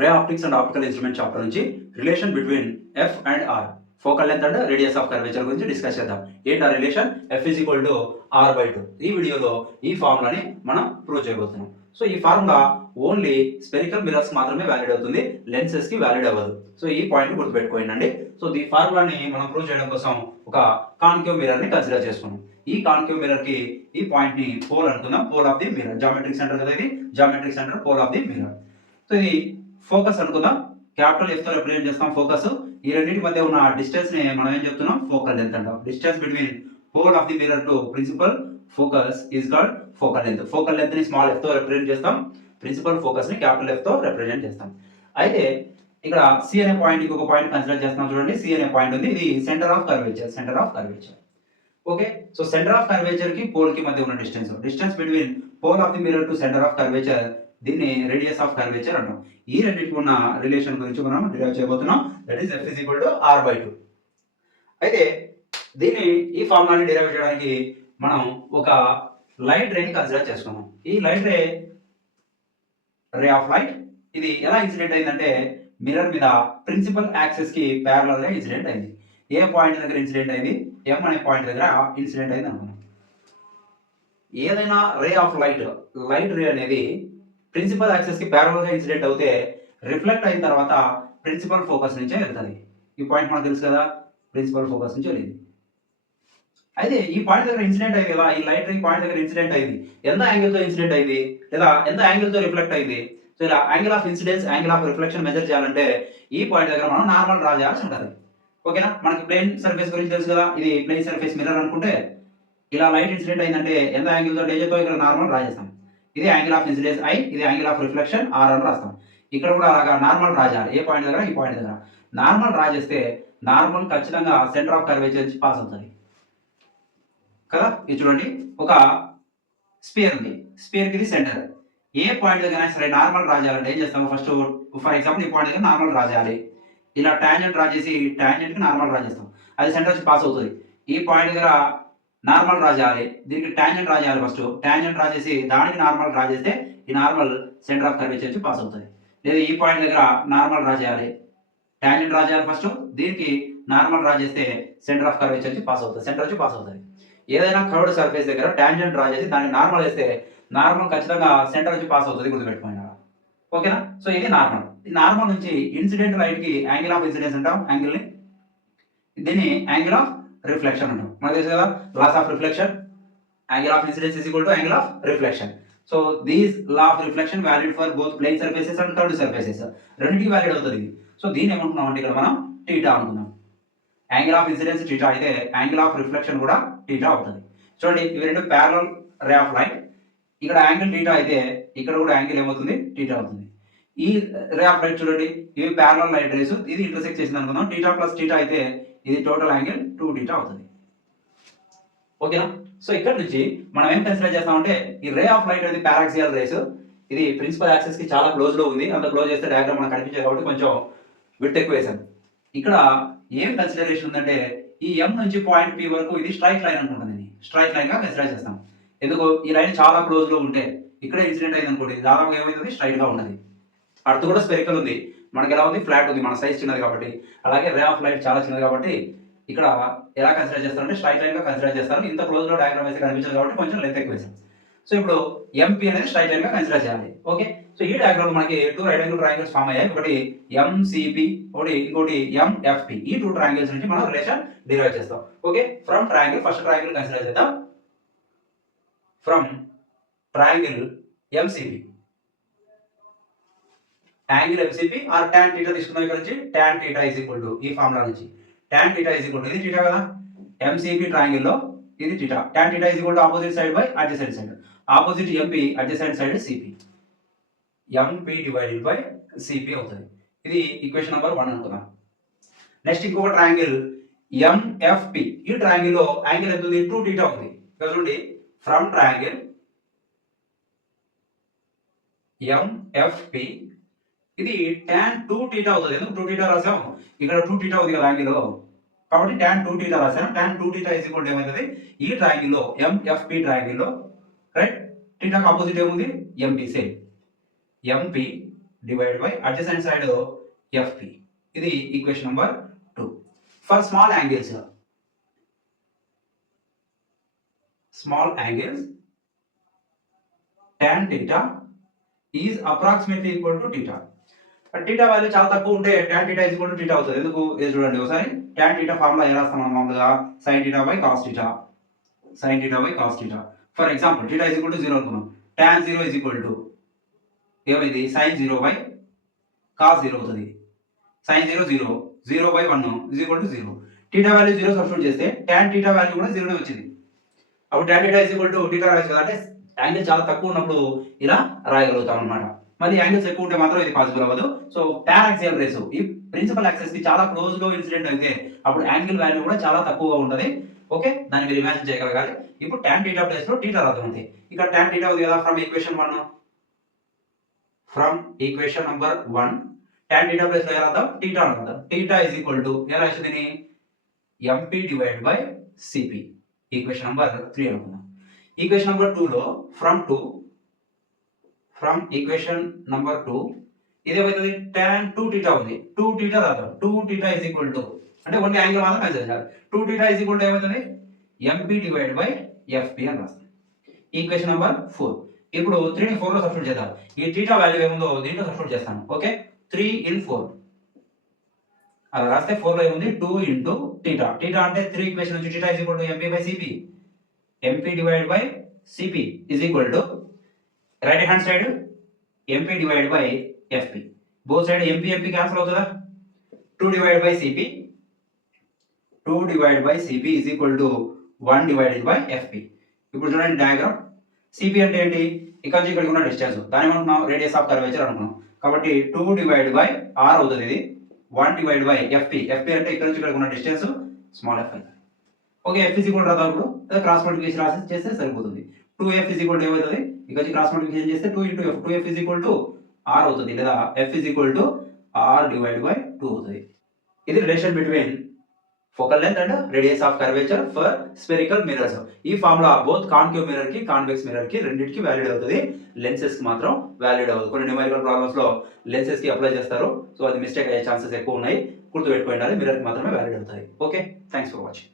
Ray optics and optical instrument chapter నుంచి relation between F and R focal length and radius of curvature గురించి discuss చేద్దాం. ఏంటి ఆ రిలేషన్? F is equal to r/2. ఈ వీడియోలో ఈ ఫార్ములాని మనం ప్రూవ్ చేయబోతున్నాం. సో ఈ ఫార్ములా ఓన్లీ స్పెరికల్ మిరర్స్ మాత్రమే వ్యాలిడ్ అవుతుంది, లెన్సెస్ కి వ్యాలిడ్ అవ్వదు. సో ఈ పాయింట్ గుర్తుపెట్టుకోండి. సో ఈ ఫార్ములాని మనం ప్రూవ్ చేయడం కోసం ఒక కాన్కేవ్ మిర్రర్ ని కన్సిడర్ చేసుకున్నాం. ఈ కాన్కేవ్ మిర్రర్ కి ఈ పాయింట్ ని పోల్ అనుకుందాం. Pole of the mirror, geometric centre కదా ఇది, geometric centre pole of the mirror. So ఇది ఫోకస్ అనుకుందాం. క్యాపిటల్ ఎఫ్ తో రిప్రజెంట్ చేస్తాం ఫోకస్. ఈ రెండింటి మధ్య ఉన్న డిస్టెన్స్ ని మనం ఏం చెప్తున్నాం? ఫోకల్ లెంత్ అంటాం. Distance between pole of the mirror to principal focus is called focal length. Focal length ని స్మాల్ ఎఫ్ తో రిప్రజెంట్ చేస్తాం, ప్రిన్సిపల్ ఫోకస్ ని క్యాపిటల్ ఎఫ్ తో రిప్రజెంట్ చేస్తాం. అయితే ఇక్కడ సి అనే పాయింట్ కి ఒక పాయింట్ కన్సిడర్ చేస్తున్నాం. చూడండి, సి అనే పాయింట్ ఉంది, ఇది centre of curvature. Centre of curvature. Okay, so centre of curvature కి పోల్ కి మధ్య ఉన్న distance, distance between pole of the mirror to centre of curvature, దీన్ని రేడియస్ ఆఫ్ కర్వేచర్ అంటాం. ఈ రెండింటికి ఉన్న రిలేషన్ గురించి మనం డిరైవ్ చేయబోతున్నాం. That is F is equal to r/2. అయితే దీన్ని ఈ ఫార్ములాని డిరైవ్ చేయడానికి మనం ఒక లైట్ రేని కన్సిడర్ చేసుకున్నాం. ఈ లైట్ రే ఆఫ్ లైట్ ఇది ఎలా ఇన్సిడెంట్ అయిందంటే మిర్రర్ మీద ప్రిన్సిపల్ యాక్సిస్ కి ప్యారలల్ గా ఇన్సిడెంట్ అయింది. ఏ పాయింట్ దగ్గర ఇన్సిడెంట్ అయింది? ఎం అనే పాయింట్ దగ్గర ఇన్సిడెంట్ అయింది అనుకున్నాం. ఏదైనా ray of light, light ray అనేది ప్రిన్సిపల్ యాక్సిస్ కి ప్యారలల్ గా ఇన్సిడెంట్ అవుతే రిఫ్లెక్ట్ అయిన తర్వాత ప్రిన్సిపల్ ఫోకస్ నుంచే వెళ్తుంది. ఈ పాయింట్ మనకు తెలుసు కదా, ప్రిన్సిపల్ ఫోకస్ నుంచి వెళ్ళింది. అయితే ఈ పాయింట్ దగ్గర ఇన్సిడెంట్ అయింది కదా, ఈ లైట్ రే పాయింట్ దగ్గర ఇన్సిడెంట్ అయింది. ఎంత యాంగిల్ తో ఇన్సిడెంట్ అయింది లేదా ఎంత యాంగిల్ తో రిఫ్లెక్ట్ అయింది? సో ఇలా angle of incidence, angle of reflection measure చేయాలంటే ఈ పాయింట్ దగ్గర మనం నార్మల్ డ్రా చేయాల్సి ఉంటుంది. ఓకేనా? మనకి ప్లేన్ సర్ఫేస్ గురించి తెలుసు కదా, ఇది ప్లేన్ సర్ఫేస్ మిర్రర్ అనుకుంటే ఇలా లైట్ ఇన్సిడెంట్ అయిందంటే ఎంత యాంగిల్ తో డేంజర్ తో ఇక్కడ నార్మల్ డ్రా చేస్తాం. ఇది యాంగిల్ ఆఫ్ ఇన్సిడెన్స్ I, ఇది యాంగిల్ ఆఫ్ రిఫ్లెక్షన్ R అని రాస్తాం. ఇక్కడ కూడా అలాగా నార్మల్ డ్రా చేయాలి. ఏ పాయింట్ దగ్గర? ఈ పాయింట్ దగ్గర నార్మల్ డ్రా చేస్తే నార్మల్ ఖచ్చితంగా సెంటర్ ఆఫ్ కర్వేచర్ నుంచి పాస్ అవుతుంది కదా. ఇది చూడండి, ఒక స్పియర్ ఉంది, స్పియర్ కి ఇది సెంటర్. ఏ పాయింట్ దగ్గర సరే నార్మల్ డ్రా చేయాలంటే ఏం చేస్తాము? ఫస్ట్ ఫర్ ఎగ్జాంపుల్ ఈ పాయింట్ దగ్గర నార్మల్ డ్రా చేయాలి. ఇలా టాంజెంట్ డ్రా చేసి టాంజెంట్ కి నార్మల్ డ్రా చేస్తాం, అది సెంటర్ నుంచి పాస్ అవుతుంది. ఈ పాయింట్ దగ్గర నార్మల్ డ్రా చేయాలి, దీనికి టాంజెంట్ డ్రా చేయాలి. ఫస్ట్ టాంజెంట్ డ్రా చేసి దానికి నార్మల్ డ్రా చేస్తే ఈ నార్మల్ సెంటర్ ఆఫ్ కర్వేచర్ నుంచి పాస్ అవుతుంది. లేదా ఈ పాయింట్ దగ్గర నార్మల్ డ్రా చేయాలి, టాంజెంట్ డ్రా చేయాలి ఫస్ట్, దీనికి నార్మల్ డ్రా చేస్తే సెంటర్ ఆఫ్ కర్వేచర్ నుంచి పాస్ అవుతుంది, సెంటర్ నుంచి పాస్ అవుతుంది. ఏదైనా కర్వ్డ్ సర్ఫేస్ దగ్గర టాంజెంట్ డ్రా చేసి దాన్ని నార్మల్ వేస్తే నార్మల్ ఖచ్చితంగా సెంటర్ నుంచి పాస్ అవుతుంది, గుర్తుపెట్టుకోండి. ఓకేనా? సో ఇది నార్మల్. ఈ నార్మల్ నుంచి ఇన్సిడెంట్ లైట్ కి యాంగిల్ ఆఫ్ ఇన్సిడెన్స్ అంటాం, యాంగిల్ ని. దీన్ని యాంగిల్ ఆఫ్ రిఫ్లెక్షన్ అంటాం. మనకు తెలుసు కదా, laws of reflection, angle of incidence is equal to angle of reflection. So these law of reflection valid for both plane surfaces and curved surfaces, రెండింటికి valid అవుతుంది ఇది. సో దీన్ని ఏమనుకున్నాం అంటే ఇక్కడ మనం టీటా అనుకుందాం. యాంగిల్ ఆఫ్ ఇన్సిడెన్స్ టీటా అయితే యాంగిల్ ఆఫ్ రిఫ్లెక్షన్ కూడా టీటా అవుతుంది. చూడండి, ఇవి రెండు ప్యారలల్ రే ఆఫ్ లైట్. ఇక్కడ యాంగిల్ టీటా అయితే ఇక్కడ కూడా యాంగిల్ ఏమవుతుంది? టీటా అవుతుంది. ఈ రే ఆఫ్ లైట్ చూడండి, ఇవి ప్యారలల్ లైట్ రేస్, ఇది ఇంటర్సెక్ట్ చేసింది అనుకుందాం. టీటా ప్లస్ టీటా అయితే ఇది టోటల్ యాంగిల్ 2θ అవుతుంది. ఓకేనా? సో ఇక్కడ నుంచి మనం ఏం కన్సిడర్ చేస్తామంటే ఈ రే ఆఫ్ లైట్ అనేది పారాక్సియల్ రేస్. ఇది ప్రిన్సిపల్ యాక్సిస్ కి చాలా క్లోజ్ లో ఉంది, అంత క్లోజ్ చేస్తే డయాగ్రామ్ మనకు కనిపించే కాబట్టి కొంచెం విడ్త్ ఎక్కువ వేసాను. ఇక్కడ ఏం కన్సిడరేషన్ ఉందంటే ఈ M నుంచి పాయింట్ P వరకు ఇది స్ట్రైట్ లైన్ అనుకుంటుంది. స్ట్రైట్ లైన్ గా కన్సిడర్ చేస్తాం. ఎందుకు? ఈ లైన్ చాలా క్లోజ్ లో ఉంటే ఇక్కడ ఇన్సిడెంట్ అయింది అనుకోండి, దాదాపుగా ఏమవుతుంది? స్ట్రైట్ గా ఉన్నది. అర్త్ కూడా స్పెరికల్ ఉంది, మనకి ఎలా ఉంది? ఫ్లాట్ ఉంది, మన సైజ్ చిన్నది కాబట్టి. అలాగే రే ఆఫ్ లైట్ చాలా చిన్నది కాబట్టి ఇక్కడ ఎలా కన్సిడర్ చేస్తారంటే స్ట్రైట్ లైన్ గా కన్సిడర్ చేస్తారు. ఇంత క్లోజ్ లో డయాగ్రామ్ వేసి కనిపించదు కాబట్టి కొంచెం లెంత్ ఎక్కువ వేసాం. సో ఇప్పుడు MP అనేది స్ట్రైట్ లైన్ గా కన్సిడర్ చేయాలి. ఓకే, సో ఈ డయాగ్రామ్ మనకి 2 రైట్ యాంగిల్ ట్రయాంగిల్స్ ఫామ్ అయ్యాయి. ఒకటి MCP, ఇంకోటి MFP. ఈ 2 ట్రయాంగిల్స్ నుంచి మనం రిలేషన్ డిరైవ్ చేస్తాం. Okay, from triangle, first triangle consider చేద్దాం. From triangle MCP, angle MCP or tan θ తీసుకుందాం. ఇక్కడ నుంచి tan θ ఈజ్ ఈక్వల్ టు ఈ ఫార్ములా నుంచి tan θ ఈజ్ ఈక్వల్ టు ఇది θ కదా, MCP ట్రయాంగిల్ లో ఇది θ. tan θ is equal to opposite side by adjacent side. Opposite MP, adjacent side CP. MP divided by CP అవుతుంది. ఇది ఈక్వేషన్ నెంబర్ 1 అనుకుందాం. Next ఇంకొక ట్రయాంగిల్ MFP. ఈ ట్రయాంగిల్ లో యాంగిల్ ఎంత ఉంది? 2θ ఉంది. ఇక్కడ చూడండి, ఫ్రమ్ ట్రయాంగిల్ MFP ఇది tan 2θ అవుతుంది. ఎందుకు 2θ రాసాం? ఇక్కడ 2θ ఉంది కదా యాంగిల్, కాబట్టి tan 2θ రాసాను. tan 2θ ఈజ్ ఈక్వల్ టు ఏమవుతుంది? ఈ ట్రయాంగిల్ లో MFP ట్రయాంగిల్ లో రైట్, θ కి ఆపోజిట్ ఏముంది? MP. Same MP divide by adjacent side FP. ఇది equation number 2. For small angles tan theta is approximately equal to theta. Theta value చాలా తక్కువ ఉంటే tan theta is equal to theta అవుతుంది. ఎందుకు ఇది చూడండి ఒకసారి. tan theta ఫార్ములా ఎలా రాస్తాం మనం మామూలుగా sin theta by cos theta. For example theta is equal to 0 అనుకున్నాం. tan 0 is equal to ఏమైంది sin 0 by cos 0 అవుతుంది. sin 0 0 by 1 is equal to 0. theta value 0 substitute చేస్తే tan theta వాల్యూ కూడా 0 నే వచ్చింది. అప్పుడు tan theta is equal to theta రాయొచ్చు కదా. అంటే యాంగిల్ చాలా తక్కువ ఉన్నప్పుడు ఇలా రాయగలుగుతాం అన్నమాట. మళ్ళీ యాంగిల్స్ ఎక్కువ ఉంటే మాత్రం ఇది పాసిబుల్ అవ్వదు. సో tan axial రేస్ ఈ ప్రిన్సిపల్ యాక్సిస్ కి చాలా క్లోజ్ గా ఇన్సిడెంట్ అయితే అప్పుడు యాంగిల్ వాల్యూ కూడా చాలా తక్కువగా ఉంటుంది. ఓకే, దాన్ని మీరు ఇమాజిన్ చేయగలగాలి. ఇప్పుడు tan theta ప్లేస్ లో theta రాద్దాం అంతే. ఇక్కడ tan theta ఉంది కదా from equation 1. tan theta place లో ఎలా రాద్దాం theta రాద్దాం. theta is equal to ఎలా వస్తుంది mp divide by cp. Equation number 3 అనుకుందాం. ఈక్వేషన్ నెంబర్ 2 లో from equation number 2 ఇదేమవుతుంది tan 2 theta ఉంది. 2 theta రాద్దాం. 2 theta is equal to అంటే ఓన్లీ యాంగిల్ మాత్రం కన్సిడర్ చేయాలి. 2 theta is equal to ఏమవుతుంది mp డివైడ్ బై fp అని రాస్తాం. Equation number 4. ఇప్పుడు 3 ని 4 లో సబ్స్టిట్యూట్ చేద్దాం. ఈ theta వాల్యూ ఏముందో దీంట్లో సబ్స్టిట్యూట్ చేస్తాను. ఓకే, 3 in 4 అలా రాస్తే 4 లో ఏముంది 2 into theta. theta అంటే 3 ఈక్వేషన్ నుంచి theta is equal to mp by cp. mp divided by cp is equal to right hand side mp divided by fp. both side mp cancel అవుతుందా. 2 divided by cp is equal to 1 divided by fp. ఇప్పుడు చూడండి diagram. cp అంటే ఏంటి ఇక్కడ నుంచి ఇక్కడికి ఉన్న distance, దాన్ని మనం రేడియస్ ఆఫ్ కర్వేచర్ అనుకున్నాం. కాబట్టి 2 divided by r అవుతుంది. ఇది 1 divided by fp. fp అంటే ఇక్కడ నుంచి ఇక్కడికి ఉన్న distance small f. Okay, f is equal to రాద్దాం. ఇప్పుడు క్రాస్ మల్టిప్లికేషన్ రాసి చేస్తే సరిపోతుంది. 2f is equal to ఏమవుతుంది ఇక్కడ నుంచి క్రాస్ మల్టిప్లికేషన్ చేస్తే 2 into f. 2f is equal to r అవుతుంది, లేదా f is equal to r divided by 2 అవుతుంది. ఇది relation between focal length and radius of curvature for spherical mirrors. ఈ formula both concave mirror కి convex mirror కి రెండింటికి valid అవుతుంది. Lenses కి మాత్రం వ్యాలిడ్ అవ్వదు. కొన్ని న్యూమరికల్ ప్రాబ్లమ్స్ లో లెన్సెస్ కి అప్లై చేస్తారు. సో అది మిస్టేక్ అయ్యే ఛాన్సెస్ ఎక్కువ ఉన్నాయి. గుర్తుపెట్టుకోండి, మిర్రర్ కి మాత్రమే వ్యాలిడ్ అవుతాయి. Okay, thanks for watching.